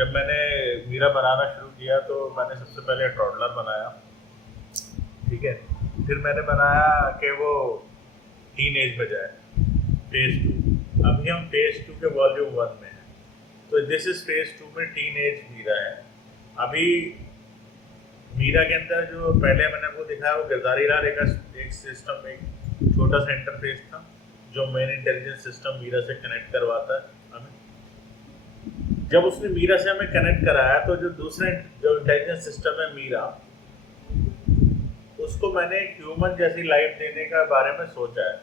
जब मैंने मीरा बनाना शुरू किया तो मैंने सबसे पहले टॉडलर बनाया, ठीक है। फिर मैंने बनाया कि वो टीन एज में जाए, फेज 2। अभी हम फेज 2 के वॉल्यूम 1 में हैं, तो दिस इज फेज 2 में टीन एज मीरा है। अभी मीरा के अंदर जो पहले मैंने आपको दिखाया वो गिरधारी लाल एक सिस्टम, एक छोटा सा इंटरफेस था जो मेन इंटेलिजेंस सिस्टम मीरा से कनेक्ट करवाता है हमें। जब उसने मीरा से हमें कनेक्ट कराया तो जो दूसरा जो इंटेलिजेंस सिस्टम है मीरा, उसको मैंने एक ह्यूमन जैसी लाइफ देने का बारे में सोचा है,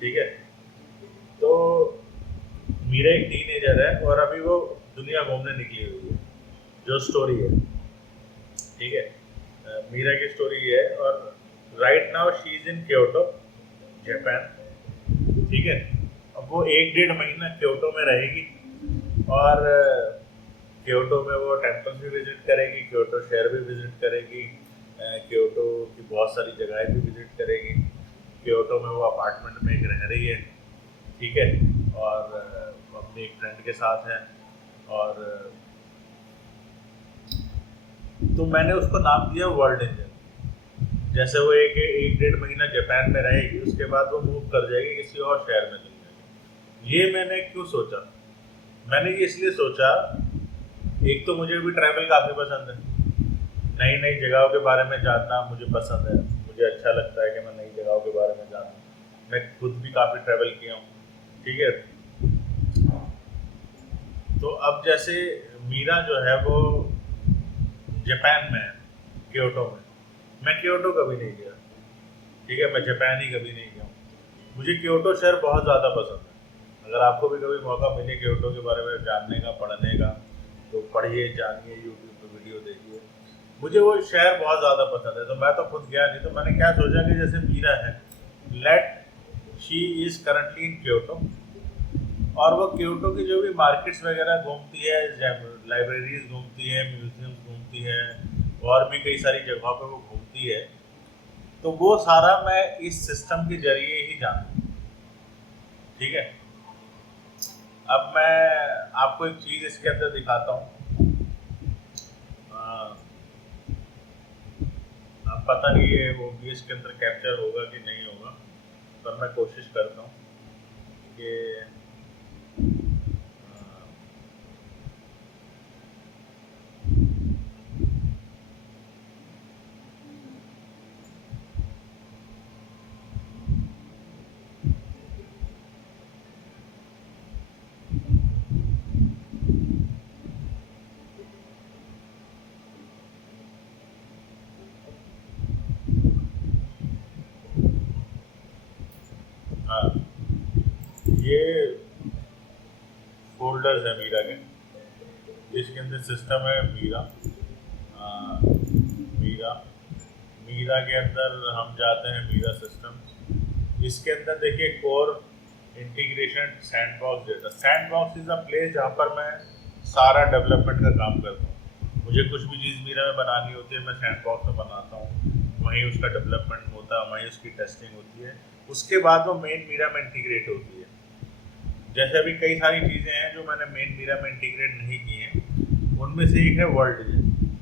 ठीक है। तो मीरा एक टीनेजर है और अभी वो दुनिया घूमने निकली हुई है, जो स्टोरी है, ठीक है। मीरा की स्टोरी है और right now she is in Kyoto, Japan, ठीक है। अब वो 1-1.5 महीना क्योटो में रहेगी और क्योटो में वो टेम्पल्स भी विजिट करेगी, क्योटो शहर भी विजिट करेगी, क्योटो की बहुत सारी जगहें भी विजिट करेगी। क्योटो में वो अपार्टमेंट में एक रह रही है, ठीक है, और अपने एक फ्रेंड के साथ है। और तो मैंने उसको नाम दिया वर्ल्ड इंजन। जैसे वो 1-1.5 महीना जापान में रहेगी, उसके बाद वो मूव कर जाएगी किसी और शहर में दुनिया में। ये मैंने क्यों सोचा? मैंने ये इसलिए सोचा, एक तो मुझे भी ट्रैवल काफ़ी पसंद है, नई नई जगहों के बारे में जानना मुझे पसंद है, मुझे अच्छा लगता है कि मैं नई जगहों के बारे में जानूँ। मैं खुद भी काफ़ी ट्रैवल किया हूँ, ठीक है। तो अब जैसे मीरा जो है वो जापान में है, क्योटो में। मैं क्योटो कभी नहीं गया, ठीक है, मैं जापान ही कभी नहीं गया हूँ। मुझे क्योटो शहर बहुत ज़्यादा पसंद है। अगर आपको भी कभी मौका मिले क्योटो के बारे में जानने का, पढ़ने का, तो पढ़िए, जानिए, यूट्यूब पे वीडियो देखिए। मुझे वो शहर बहुत ज़्यादा पसंद है। तो मैं तो खुद गया नहीं, तो मैंने क्या सोचा कि जैसे मीरा है, let she is currently in Kyoto, और वो क्योटो की जो भी मार्केट्स वगैरह घूमती है, लाइब्रेरीज घूमती है, म्यूजियम्स घूमती है, और भी कई सारी जगहों पे वो घूमती है, तो वो सारा मैं इस सिस्टम के जरिए ही जानूँ, ठीक है। अब मैं आपको एक चीज़ इसके अंदर दिखाता हूँ। अब पता नहीं ये OBS के अंदर कैप्चर होगा कि नहीं होगा, पर मैं कोशिश करता हूँ कि हाँ, ये फोल्डर्स है मीरा के, जिसके अंदर सिस्टम है मीरा। मीरा मीरा के अंदर हम जाते हैं मीरा सिस्टम। इसके अंदर देखिए core integration sandbox data. Sandbox is a place जहाँ पर मैं सारा डेवलपमेंट का काम करता हूँ। मुझे कुछ भी चीज़ मीरा में बनानी होती है, मैं सैंडबॉक्स में बनाता हूँ, वहीं उसका डेवलपमेंट होता है, वहीं उसकी टेस्टिंग होती है, उसके बाद वो मेन मीरा में इंटीग्रेट होती है। जैसे अभी कई सारी चीज़ें हैं जो मैंने मेन मीरा में इंटीग्रेट नहीं की हैं, उनमें से एक है world engine.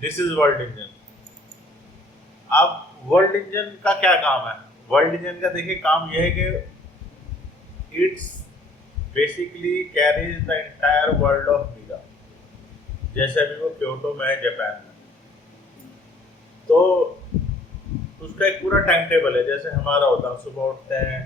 This is world engine. अब वर्ल्ड इंजन का क्या काम है? वर्ल्ड इंजन का देखिए काम यह है कि it's basically carries the entire world of Meera. जैसे अभी वो क्योटो में है, जापान में, तो उसका एक पूरा टाइम टेबल है, जैसे हमारा होता है, सुबह उठते हैं,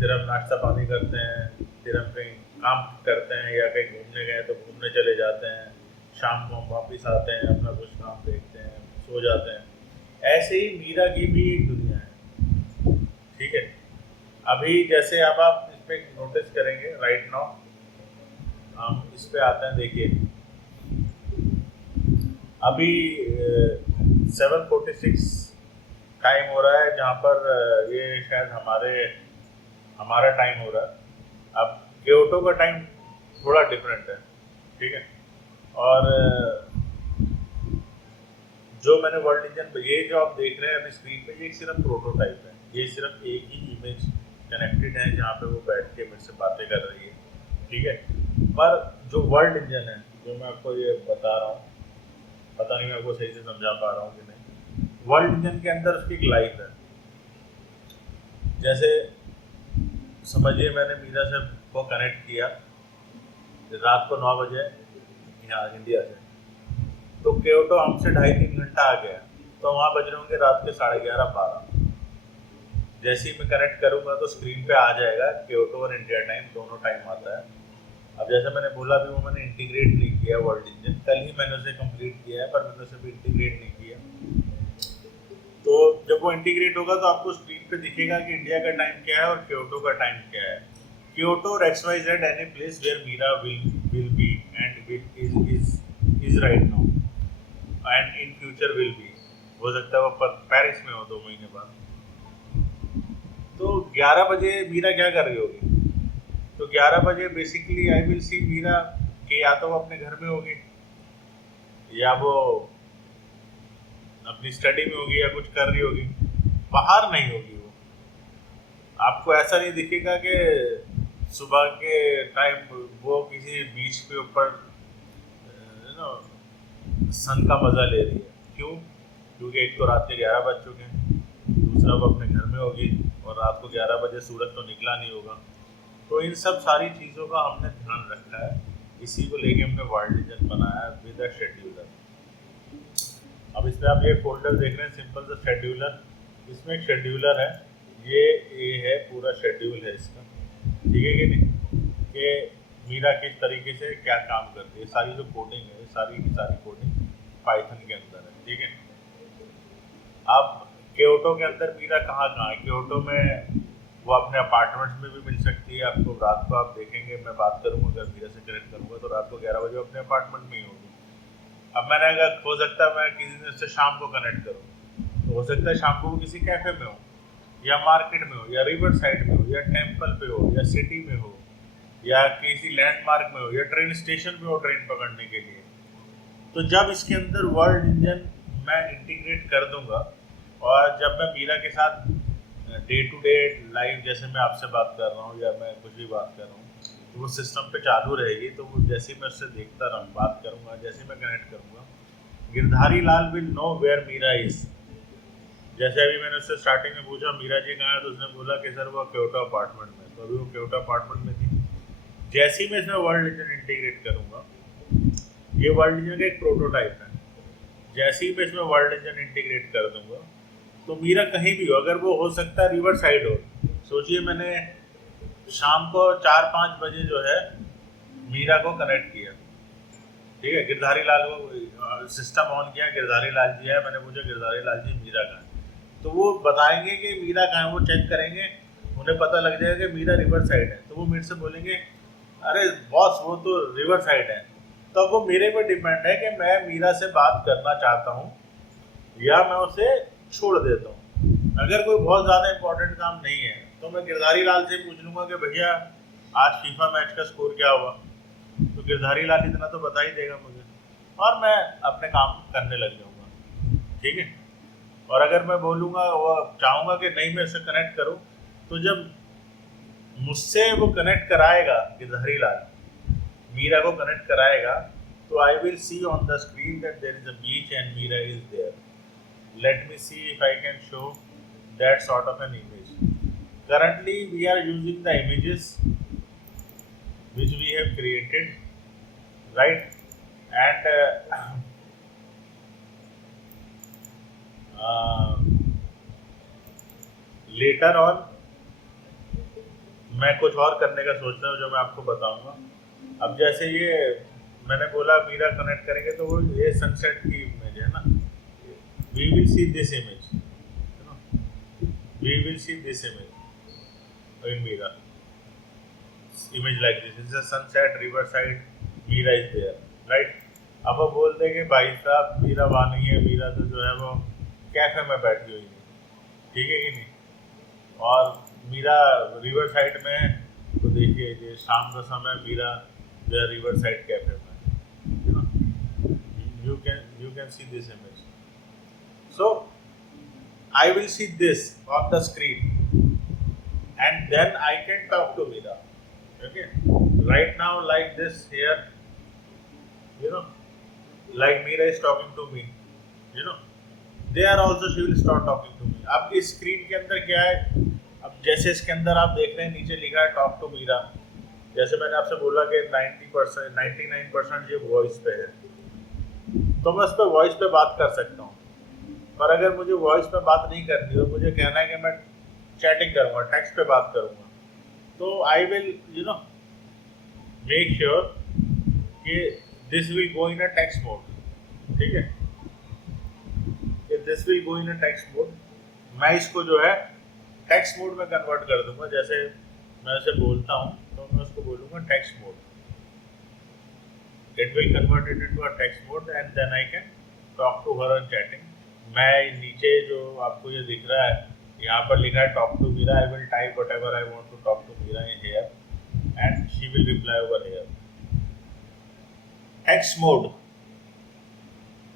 फिर हम नाश्ता पानी करते हैं, फिर हम कहीं काम करते हैं या कहीं घूमने गए तो घूमने चले जाते हैं, शाम को हम वापस आते हैं, अपना कुछ काम देखते हैं, सो जाते हैं। ऐसे ही मीरा की भी एक दुनिया है, ठीक है। अभी जैसे अब आप इस पर नोटिस करेंगे, राइट नाउ हम इस पे आते हैं, देखिए अभी 7:46 टाइम हो रहा है, जहाँ पर ये शायद हमारा टाइम हो रहा है। अब क्योटो का टाइम थोड़ा डिफरेंट है, ठीक है। और जो मैंने वर्ल्ड इंजन, ये जो आप देख रहे हैं अभी स्क्रीन पे, ये सिर्फ प्रोटोटाइप है, ये सिर्फ एक ही इमेज कनेक्टेड है जहाँ पे वो बैठ के मेरे से बातें कर रही है, ठीक है। पर जो वर्ल्ड इंजन है जो मैं आपको ये बता रहा हूँ, पता नहीं मैं आपको सही से समझा पा रहा हूँ कि नहीं। वर्ल्ड इंजन के अंदर उसकी एक लाइफ है। जैसे समझिए मैंने मीरा से को कनेक्ट किया रात को 9 बजे यहाँ इंडिया से, तो क्योटो हमसे 2.5-3 घंटा आ गया, तो वहाँ बज रहे होंगे रात के 11:30-12। जैसे ही मैं कनेक्ट करूँगा तो स्क्रीन पे आ जाएगा क्योटो और इंडिया टाइम, दोनों टाइम आता है। अब जैसे मैंने बोला भी, वो मैंने इंटीग्रेट नहीं किया वर्ल्ड इंजन, कल ही मैंने उसे कंप्लीट किया है, पर मैंने उसे भी इंटीग्रेट नहीं किया। तो जब वो इंटीग्रेट होगा तो आपको स्क्रीन पे दिखेगा कि इंडिया का टाइम क्या है और क्योटो का टाइम क्या है। क्योटो और XYZ any place where Meera will be and is right now and in future will be. हो सकता है वो पेरिस में हो 2 महीने बाद। तो 11 बजे मीरा क्या कर रही होगी? तो 11 बजे basically I will see Meera कि या तो वो अपने घर में होगी, या वो अपनी स्टडी में होगी, या कुछ कर रही होगी, बाहर नहीं होगी वो। आपको ऐसा नहीं दिखेगा कि सुबह के टाइम वो किसी बीच के ऊपर सन का मजा ले रही है। क्यों? क्योंकि एक तो रात के 11 बज चुके हैं, दूसरा वो अपने घर में होगी, और रात को 11 बजे सूरज तो निकला नहीं होगा। तो इन सब सारी चीज़ों का हमने ध्यान रखा है, इसी को लेके हमने वर्ल्ड इंजन बनाया विद अ शेड्यूलर। अब इसमें आप ये फोल्डर देख रहे हैं, सिंपल सा शेड्यूलर, इसमें एक शेड्यूलर है, ये है पूरा शेड्यूल है इसका, ठीक है कि नहीं, कि मीरा किस तरीके से क्या काम करती है। सारी जो कोडिंग है, सारी की सारी कोडिंग पाइथन के अंदर है, ठीक है। अब क्योटो के अंदर मीरा कहाँ कहाँ है? क्योटो में वो अपने अपार्टमेंट्स में भी मिल सकती है आपको। रात को आप देखेंगे, मैं बात करूँगा, अगर मीरा से कनेक्ट करूँगा तो रात को 11 बजे अपने अपार्टमेंट में ही होगी। अब मैंने अगर हो सकता है मैं किसी दिन से शाम को कनेक्ट करूँ, तो हो सकता है शाम को वो किसी कैफे में हो, या मार्केट में हो, या रिवर साइड में हो, या टेम्पल पे हो, या सिटी में हो, या किसी लैंडमार्क में हो, या ट्रेन स्टेशन पे हो ट्रेन पकड़ने के लिए। तो जब इसके अंदर वर्ल्ड इंजन मैं इंटीग्रेट कर दूंगा, और जब मैं मीरा के साथ डे टू डे लाइव, जैसे मैं आपसे बात कर रहा हूँ या मैं कुछ भी बात कर रहा हूँ, तो वो सिस्टम पे चालू रहेगी। तो वो जैसे ही मैं उससे देखता रहूँ, बात करूँगा, जैसे मैं कनेक्ट करूँगा, Girdhari Lal will know where Meera is. जैसे अभी मैंने उससे स्टार्टिंग में पूछा मीरा जी कहाँ है, तो उसने बोला कि सर वो क्योटो अपार्टमेंट में। तो अभी वो क्योटो अपार्टमेंट में थी। जैसे ही मैं इसमें वर्ल्ड इंजन इंटीग्रेट करूँगा, ये वर्ल्ड इंजन का एक प्रोटोटाइप है, जैसे ही मैं इसमें वर्ल्ड इंजन इंटीग्रेट कर दूंगा तो मीरा कहीं भी हो, अगर वो हो सकता है रिवर साइड हो। सोचिए मैंने शाम को 4-5 बजे जो है मीरा को कनेक्ट किया, ठीक है, गिरधारी लाल को सिस्टम ऑन किया, गिरधारी लाल जी है, मैंने पूछा गिरधारी लाल जी मीरा कहाँ है, तो वो बताएंगे कि मीरा कहाँ है। वो चेक करेंगे, उन्हें पता लग जाएगा कि मीरा रिवर साइड है, तो वो मेरे से बोलेंगे अरे बॉस वो तो रिवर साइड है। तो वो मेरे पर डिपेंड है कि मैं मीरा से बात करना चाहता हूँ या मैं उसे छोड़ देता हूँ। अगर कोई बहुत ज़्यादा इंपॉर्टेंट काम नहीं है तो मैं गिरधारी लाल से पूछ लूँगा कि भैया आज फीफा मैच का स्कोर क्या हुआ, तो गिरधारी लाल इतना तो बता ही देगा मुझे, और मैं अपने काम करने लग जाऊँगा, ठीक है। और अगर मैं बोलूँगा, वो चाहूँगा कि नहीं मैं उससे कनेक्ट करूँ, तो जब मुझसे वो कनेक्ट कराएगा गिरधारी लाल, मीरा को कनेक्ट कराएगा, तो I will see on the screen that there is a beach and Meera is there. Let me see if I can show that sort of an image. Currently we are using the images which we have created, right? And later on मैं कुछ और करने का सोच रहा हूँ जो मैं आपको बताऊंगा। अब जैसे ये मैंने बोला मीरा कनेक्ट करेंगे, तो वो ये सनसेट की इमेज है ना, we will see this image, we will see this image in Mira. Image like this. It's a sunset, riverside, Mira is there, right? अब वो बोलते कि भाई साहब मीरा वहाँ नहीं है, मीरा तो जो है वो कैफे में बैठी हुई है, ठीक है कि नहीं, और मीरा रिवर साइड में है। तो देखिए ये शाम का समय मीरा जो है रिवर साइड कैफे में, you know, you can see this image. So I will see this on the screen and then I can talk to Mira. Okay. Right now like this here, you know, like Meera is talking to me, you know, they are also she will start talking to me. अब इस screen के अंदर क्या है, अब जैसे इसके अंदर आप देख रहे हैं नीचे लिखा है टॉक टू मीरा, जैसे मैंने आपसे बोला कि 90% 99% ये वॉइस पे है, तो मैं उस पर वॉइस पे बात कर सकता हूँ। पर अगर मुझे वॉइस पे बात नहीं करनी और मुझे कहना है कि मैं चैटिंग करूँगा, टेक्स्ट पे बात करूँगा, तो आई विल मेक श्योर कि this will go in a text mode, ठीक है, कि this will go in a text mode. मैं इसको जो है टेक्स्ट मोड में कन्वर्ट कर दूंगा, जैसे मैं उसे बोलता हूँ तो मैं उसको बोलूँगा text mode, it will convert it into a text mode and then I can talk to her on chatting। मैं नीचे जो आपको ये दिख रहा है यहाँ पर लिखा है talk to Meera, I will type whatever I want to talk to Meera in here and she will reply over here। Text mode।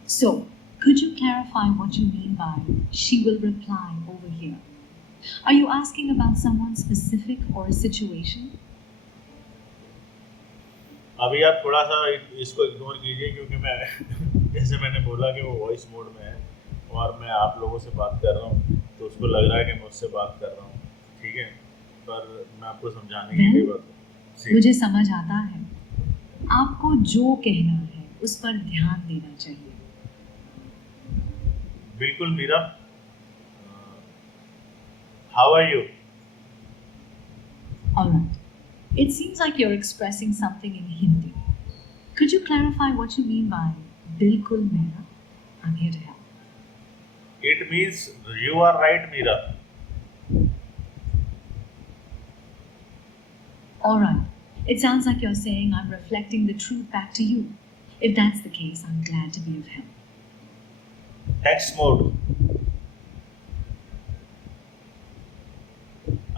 So, could you clarify what you mean by she will reply over here? Are you asking about someone specific or a situation? अभी आप थोड़ा सा इसको ignore कीजिए क्योंकि मैं जैसे मैंने बोला कि वो वॉइस मोड में है और मैं आप लोगों से बात कर रहा हूँ तो उसको लग रहा है कि मैं उससे बात कर रहा हूँ, ठीक है, पर मैं आपको समझाने के लिए बात मुझे समझ आता है, आपको जो कहना है उस पर ध्यान देना चाहिए। बिल्कुल Meera, how are you? Alright. It seems like you're expressing something in Hindi. Could you clarify what you mean by Bilkul Mera? I'm here to help. It means you are right, Meera. Alright. It sounds like you're saying I'm reflecting the truth back to you. If that's the case, I'm glad to be of help. Text mode।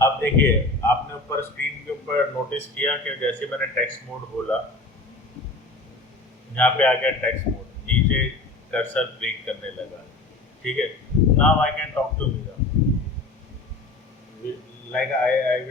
अब देखिए, आपने ऊपर screen के ऊपर notice किया कि जैसे मैंने टेक्स्ट मोड बोला, यहाँ पे आ गया टेक्स्ट मोड, नीचे कर्सर ब्लिंक करने लगा, ठीक है। Now I can talk to Meera, like I